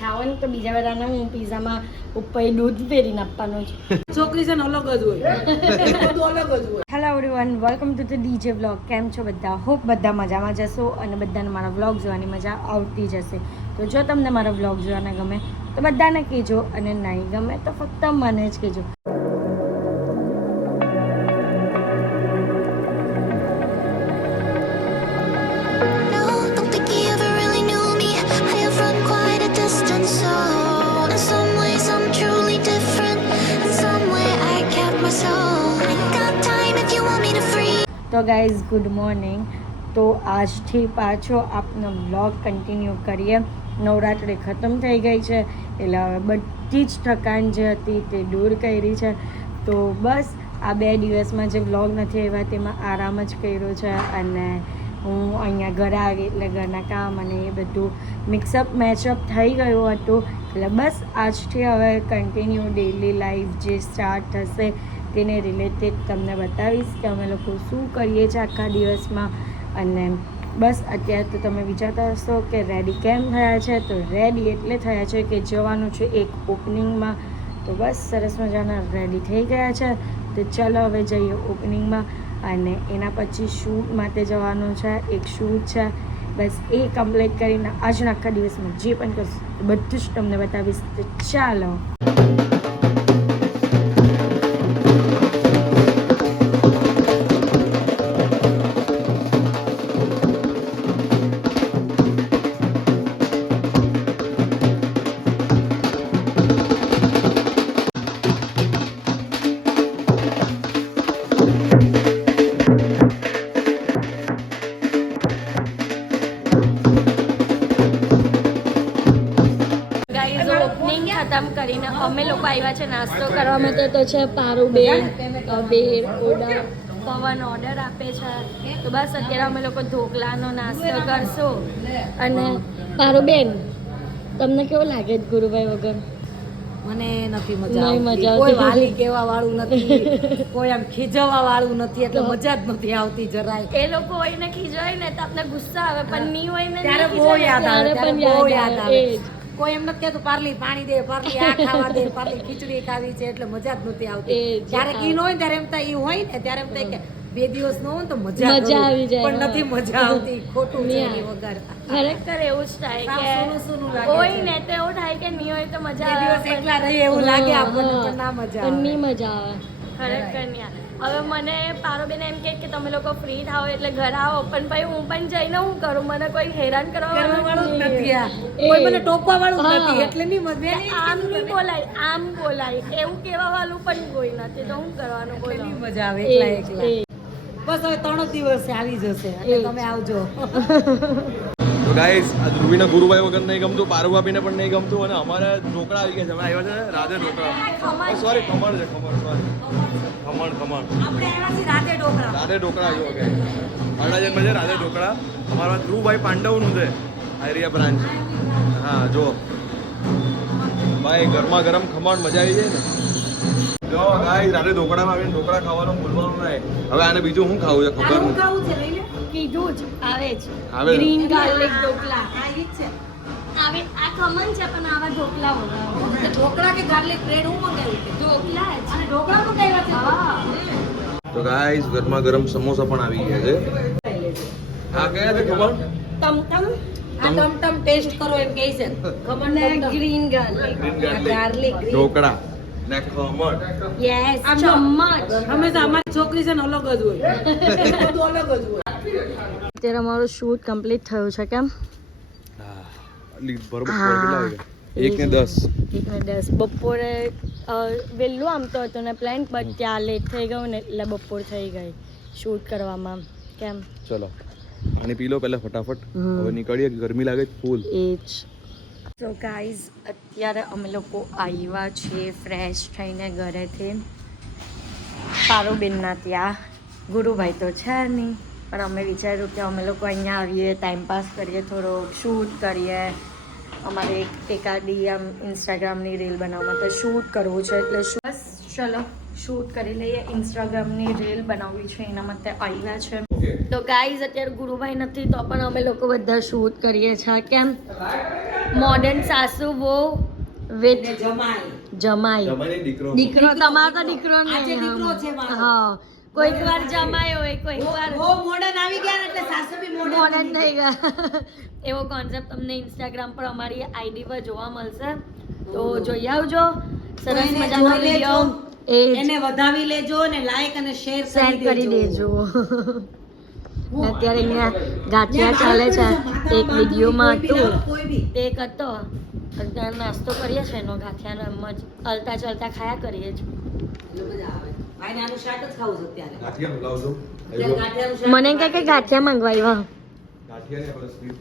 ખાવાનું તો બીજા બધાને હું પીઝામાં ઉપર દૂધ ફેરીને આપવાનું છે. છોકરી છે ને અલગ જ હોય, બધું અલગ જ હોય. Hello everyone, welcome to the DJ vlog. કેમ છો બધા? હોપ બધા મજામાં જશો અને બધાને મારા વ્લોગ જોવાની મજા આવતી જશે. તો જો તમને મારા વ્લોગ જોવાના ગમે તો બધાને કહેજો, અને નહીં ગમે તો ફક્ત મને જ કહેજો. તો ગાઈઝ ગુડ મોર્નિંગ. તો આજથી પાછો આપનો વ્લોગ કન્ટિન્યુ કરીએ. નવરાત્રિ ખતમ થઈ ગઈ છે એટલે હવે બધી જ થકાન જે હતી તે દૂર કરી છે. તો બસ આ 2 દિવસમાં જે વ્લોગ નથી આવ્યા તેમાં આરામ જ કર્યો છે, અને હું અહીંયા ઘરે આવી એટલે ઘરના કામ અને એ બધું મિક્સઅપ મેચઅપ થઈ ગયું હતું. એટલે બસ આજથી હવે કન્ટિન્યુ ડેલી લાઈફ જે સ્ટાર્ટ થશે તેને રિલેટેડ તમને બતાવીશ કે અમે લોકો શું કરીએ છીએ આખા દિવસમાં. અને બસ અત્યારે તો તમે વિચારતા હશો કે રેડી કેમ થયા છે, તો રેડી એટલે થયા છે કે જવાનું છે એક ઓપનિંગમાં. તો બસ સરસ મજાના રેડી થઈ ગયા છે. તો ચાલો હવે જઈએ ઓપનિંગમાં, અને એના પછી શૂટ માટે જવાનું છે. એક શૂટ છે, બસ એ કમ્પ્લીટ કરીને આજના આખા દિવસમાં જે પણ કરશું બધું જ તમને બતાવીશ. તો ચાલો. ખતમ કરીને અમે લોકો આવ્યા છે નાસ્તો કરવા માટે. તો છે પારુબેન, બેર, ઓર્ડર, પવન ઓર્ડર આપે છે. તો બસ અત્યારે અમે લોકો ઢોકલાનો નાસ્તો કરશું. અને પારુબેન, તમને કેવું લાગે છે ગુરુભાઈ વગર? મને નથી મજા નહીં મજા આવતી. કોઈ વાલી કેવા વાળું નથી, કોઈ આમ ખીજવા વાળું નથી, એટલે મજા જ નથી આવતી જરાય. એ લોકો હોય ને ખીજવાય ને તો આપણે ગુસ્સા આવે, પણ નહીં હોય ને ત્યારે બહુ યાદ આવે, પણ બહુ યાદ આવે. એ જ. કોઈ એમ નથી કહેતું પાર્લી પાણી દે, પાર્લી આ ખાવા દે, પાર્લી ખીચડી ખાવી છે, એટલે મજા જ નથી આવતી. જ્યારે ઈ ન હોય ત્યારે એમ થાય, ઈ હોય ને ત્યારે એમ થાય કે 2 દિવસ નો હોય તો મજા આવી જાય, પણ નથી મજા આવતી. ખોટું છે એની વગર. ખરેખર એવું જ થાય કે સુનું લાગે હોય ને તો એવું થાય કે નહીં હોય તો મજા બે આવે, દિવસ એકલા રહીએ એવું લાગે આપણને, પણ ના મજા પણ આવે. નહીં મજા આવે. ખરેખર નહીં આવે. હવે મને પારોબેન એમ કે તમે લોકો ફ્રી થાઓ એટલે ઘરે આવો, પણ ભાઈ હું પણ જઈને હું કરું? મને કોઈ હેરાન કરવા વાળું જ નથી. આ કોઈ મને ટોપવા વાળું જ નથી, એટલે નહીં મજા. આમ નહીં બોલાય, આમ બોલાય, એવું કહેવા વાળું પણ કોઈ નથી. તો હું કરવાનું? કોઈ નહીં મજા આવે એકલા એકલા. બસ હવે 3 દિવસ આવી જશે એટલે તમે આવજો. તો ગાઈસ આ ધ્રુવીના ગુરુભાઈ વગર નહીં ગમતું, પારુભાભીને પણ નહીં ગમતું, અને અમારા ઢોકળા આવી ગયા છે. અમે આવ્યા છે રાધે ઢોકળા, સોરી ખમણ છે, ખમણ, સોરી ખમણ. આપણે આવ્યા છીએ રાધે ઢોકળા. રાધે ઢોકળા આવ્યો કે અડાજનમાં છે રાધે ઢોકળા. અમારા ધ્રુવભાઈ પાંડવનું છે આયરિયા બ્રાન્ચ. હા જો ભાઈ ગરમા ગરમ ખમણ મજા આવી જાય ને. જો ગાઈસ રાધે ઢોકળામાં આવીને ઢોકળા ખાવાનું ભૂલવાનું નહીં. હવે આને બીજું શું ખાવું છે ખબર હું નથી. ખાવું છે લઈ લે. કીધું જ આવે છે આવે છે. ગ્રીન ગાર્લિક ઢોકળા આ ઈ જ છે. આવે. આ ખમણ છે પણ આવા ઢોકળા બનાવો. તો ઢોકળા કે ગાર્લિક બ્રેડ હું મંગાવ્યું છે? ઢોકળા જ. અને ઢોકળા મંગાવ્યા છે? હા. તો ગાઈસ ગરમા ગરમ સમોસા પણ આવી ગયા છે. આ કયા છે ખમણ? ટમટમ આ ટમટમ ટેસ્ટ કરો એમ કહે છે. ખબર અને ને green garlic. Green garlic dhokla ને ખમણ. યસ, આમ જો, ચમચ. હંમેશા અમારી છોકરી છે ને અલગ જ હોય, બધું અલગ જ હોય. અત્યારે અમારું શૂટ કમ્પ્લીટ થયું છે. કેમ? બરોબર કેટલા વાગ્યા? 1 ને 10. 1 ને 10 બપોરે વહેલું આમ તો હતું ને પ્લાન, પણ ત્યાં લેટ થઈ ગયું ને એટલે બપોર થઈ ગઈ શૂટ કરવામાં. કેમ? ચલો પાણી પી લો પહેલા ફટાફટ, હવે નીકળીએ, ગરમી લાગે ફૂલ. એ જ. તો ગાઈઝ અત્યારે અમે લોકો આવ્યા છીએ ફ્રેશ થઈને ઘરેથી પારુબેનના ત્યાં. ગુરુભાઈ તો છે નહીં, પણ અમે વિચાર્યું કે અમે લોકો અહીંયા આવીએ, ટાઈમપાસ કરીએ, થોડોક શૂટ કરીએ. અમારે એકાદી આમ ઇન્સ્ટાગ્રામની રીલ બનાવવામાં તો શૂટ કરવું છે, એટલે બસ ચલો શૂટ કરી લઈએ. ઇન્સ્ટાગ્રામની રીલ બનાવવી છે એના માટે આવ્યા છે. તો ગાઈઝ અત્યારે ગુરુભાઈ નથી તો પણ અમે લોકો બધા શૂટ કરીએ છીએ. કેમ? મોડર્ન સાસુ વો વિથ જમાઈ જમાઈ જમાઈ દીકરો દીકરો તમારો તો દીકરો આજે દીકરો છે નહીં મારો. હા કોઈક વાર જમાઈ હોય કોઈક વાર બહુ મોડર્ન આવી ગયા ને એટલે સાસુ બી મોડર્ન થઈ ગયા એવો કોન્સેપ્ટ તમને ઇન્સ્ટાગ્રામ પર અમારી આઈડી પર જોવા મળશે તો જોઈ આવજો સરસ એને મજાનો જોઈ લેજો. વિડીયો એ એને વધાવી લેજો ને લાઈક અને શેર સેન્ડ કરી દેજો ને અત્યારે અહીંયા ગાંઠિયા ચાલે છે એક વિડીયોમાં હતું તે એક હતો અત્યારે નાસ્તો કરીએ છીએ એનો ગાંઠિયાનો એમ જ હલતા ચલતા ખાયા કરીએ છીએ ભાઈને આનું શાક જ ખાવું છે અત્યારે ગાંઠિયા મંગાવજો અત્યારે ગાંઠિયાનું શાક મને કહે કે ગાંઠિયા મંગવાવ્યા ગાંઠિયા ને આપણે સ્વીટ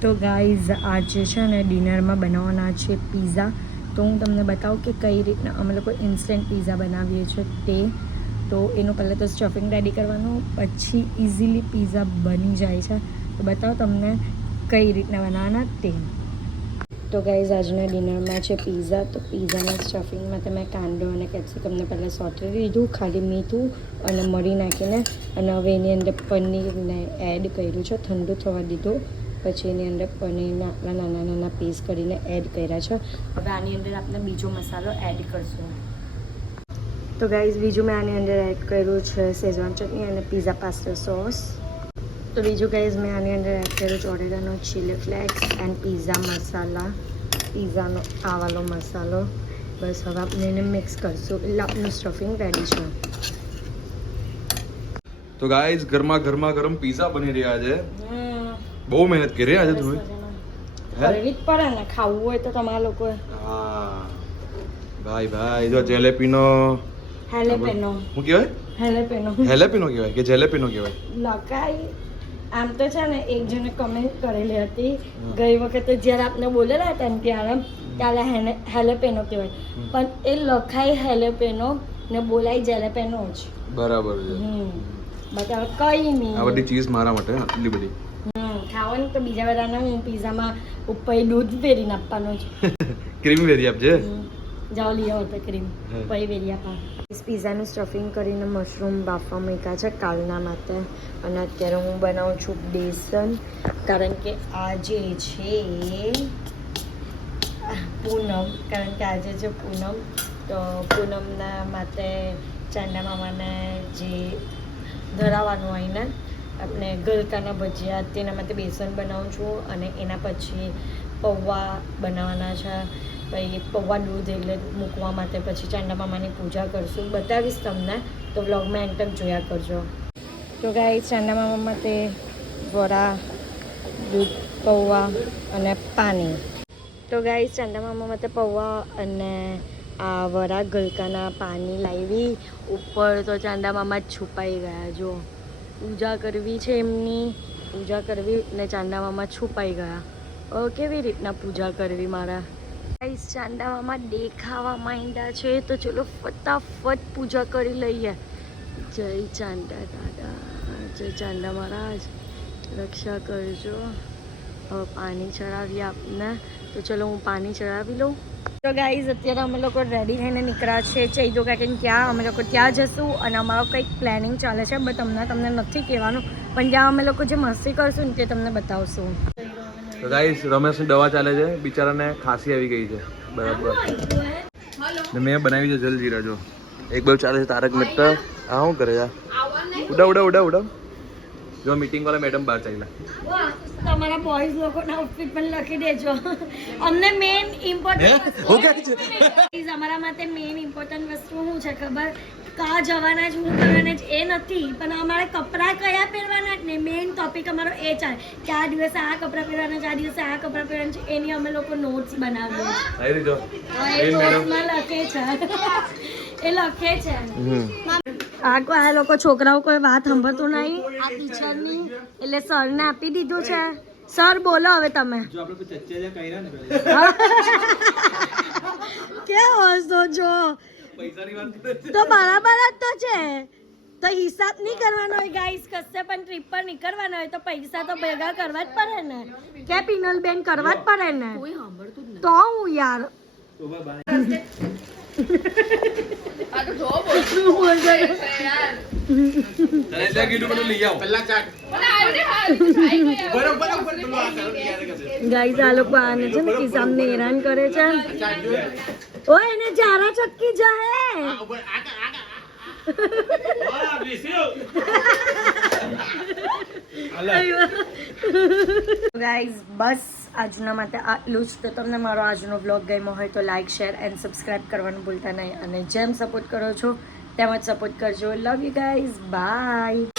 તો ગાઈઝ આજે છે ને ડિનરમાં બનાવવાના છે પીઝા તો હું તમને બતાવું કે કઈ રીતના અમે લોકો ઇન્સ્ટન્ટ પીઝા બનાવીએ છીએ તે તો એનું પહેલાં તો સ્ટફિંગ રેડી કરવાનું પછી ઇઝીલી પીઝા બની જાય છે તો બતાવો તમને કઈ રીતના બનાવવાના તે તો ગાઈઝ આજના ડિનરમાં છે પીઝા તો પીઝાના સ્ટફિંગમાં તમે કાંદો અને કેપ્સિકમને પહેલાં સોટરી લીધું ખાલી મીઠું અને મરી નાખીને અને હવે એની અંદર પનીરને એડ કર્યું છે ઠંડુ થવા દીધું પછી એની અંદર પનીરના આપણા નાના નાના પીસ કરીને એડ કર્યા છે હવે આની અંદર આપણે બીજો મસાલો એડ કરશું તો ગાઈઝ બીજું મેં આની અંદર એડ કર્યું છે શેઝવાન ચટણી અને પીઝા પાસ્તા સોસ તો બીજું ગાઈઝ મેં આની અંદર એડ કર્યું છે oregano chilli flakes and pizza masala પીઝાનો આ વાલો મસાલો બસ હવે આપણે એને મિક્સ કરશું એટલે આપણું સ્ટફિંગ રેડી છે તો ગાઈઝ ગરમા ગરમ પીઝા બની રહ્યા છે બહુ મહેનત કરી આજે તમે કરવી જ પડે ને ખાવું હોય તો તમારા લોકોએ હા ભાઈ જો જેલેપીનો હેલેપેનો શું કહેવાય હેલેપેનો હેલેપીનો કહેવાય કે જેલેપીનો કહેવાય લકાઈ આમ તો છે ને એક જણે કમેન્ટ કરેલી હતી ગઈ વખતે જ્યારે આપણે બોલેલા હતા ને ત્યારે હેલેપેનો કહેવાય પણ એ લખાય હેલેપેનો ને બોલાય જેલેપેનો જ બરાબર છે બતાવો કઈ નહીં આ બધી ચીઝ મારા માટે આટલી બધી ખાવાનું તો બીજા બધાને હું પીઝામાં ઉપર દૂધ વેરીને આપવાનું છે ક્રીમ વેરી આપજે જાઓ લઈ આવો તો ક્રીમ પછી વેરી આપા પીઝાનું સ્ટફિંગ કરીને મશરૂમ બાફવા મૂક્યા છે કાલના માટે અને અત્યારે હું બનાવું છું બેસન કારણ કે આજે છે પૂનમ કારણ કે આજે છે પૂનમ તો પૂનમના માટે ચાંદા મામાને જે ધરાવવાનું હોય ને આપણે ગલકાના ભજીયા તેના માટે બેસન બનાવું છું અને એના પછી પૌવા બનાવવાના છે પછી પૌવા દૂધ એટલે મૂકવા માટે પછી ચાંદા મામાની પૂજા કરશું બતાવીશ તમને તો વ્લોગમાં એન્ડ તક જોયા કરજો તો ગાઈ ચાંદા મામા માટે વડા દૂધ પૌવા અને પાણી તો ગાઈ ચાંદા મામા માટે પૌવા અને આ વડા ગલકાના પાણી લાવી ઉપર તો ચાંદા મામા જ છુપાઈ ગયા જો પૂજા કરવી છે એમની પૂજા કરવી ને ચાંદા મામા છુપાઈ ગયા કેવી રીતના પૂજા કરવી મારા ગાઈસ ચાંદા મામા દેખાવા માંડ્યા છે તો ચલો ફટાફટ પૂજા કરી લઈએ જય ચાંદા દાદા જય ચાંદા મહારાજ રક્ષા કરજો હવે પાણી ચડાવીએ આપને તો ચલો હું પાણી ચડાવી લઉં તો ગાઈઝ અત્યારે અમે લોકો રેડી થઈને નીકળ્યા છે ચૈદો કાકીને ત્યાં અમે લોકો ત્યાં જશું અને અમારો કંઈક પ્લાનિંગ ચાલે છે બટ તમને નથી કહેવાનું પણ ત્યાં અમે લોકો જે મસ્તી કરશું ને તે તમને બતાવશું તો ગાઈસ રમેશની દવા ચાલે છે બિચારાને ખાંસી આવી ગઈ છે બરાબર ને મેં બનાવી છે જલજીરા જો એક બાજુ ચાલે છે તારક મહેતા આ શું કરે છે ઉડા જો મીટિંગ વાળા મેડમ બહાર ચાલ્યા તમારા બોયઝ લોકોના આઉટફિટ પણ લખી દેજો અમને મેઇન ઇમ્પોર્ટન્ટ અમારા માટે મેઇન ઇમ્પોર્ટન્ટ વસ્તુ શું છે ખબર કા જવાના જ હું કરવાના જ એ નથી પણ અમારે કપડાં કયા પહેરવાના જ ને મેઇન ટોપિક અમારો એ ચાલે કે આ દિવસે આ કપડાં પહેરવાના છે આ દિવસે આ કપડાં પહેરવાના છે એની અમે લોકો નોટ્સ બનાવીએ એ નોટ્સમાં લખે છે એ લખે છે આ લોકો છોકરાઓ કોઈ વાત સાંભળતું નહીં આ ટીચરની એટલે સરને આપી દીધું છે સર બોલો હવે તમે કેવું હસો છો તો બરાબર જ તો છે તો હિસાબ નહીં કરવાનો હોય ગાઈસ કશે પણ ટ્રીપ પર નીકળવાના હોય તો પૈસા તો ભેગા કરવા જ પડે ને કે પિનલ બેન કરવા જ પડે ને તો હું યાર શું બોલતો તને ત્યાં કીધું બધું લઈ આવો પહેલા ચાટ બરોબર બરોબર પેલું આ કરો યાર કરે ગાઈઝ આ લોકો આને છે ને કિસામને હેરાન કરે છે ચાટ જો ઓય એને જારા ચક્કી જાહે ઉપર આગળ આગળ ગાઈઝ બસ આજના માટે આટલું જ. તો તમને મારો આજનો બ્લોગ ગમ્યો હોય તો લાઈક શેર એન્ડ સબસ્ક્રાઈબ કરવાનું ભૂલતા નહીં અને જેમ સપોર્ટ કરો છો તેમ જ સપોર્ટ કરજો. Love you guys, by.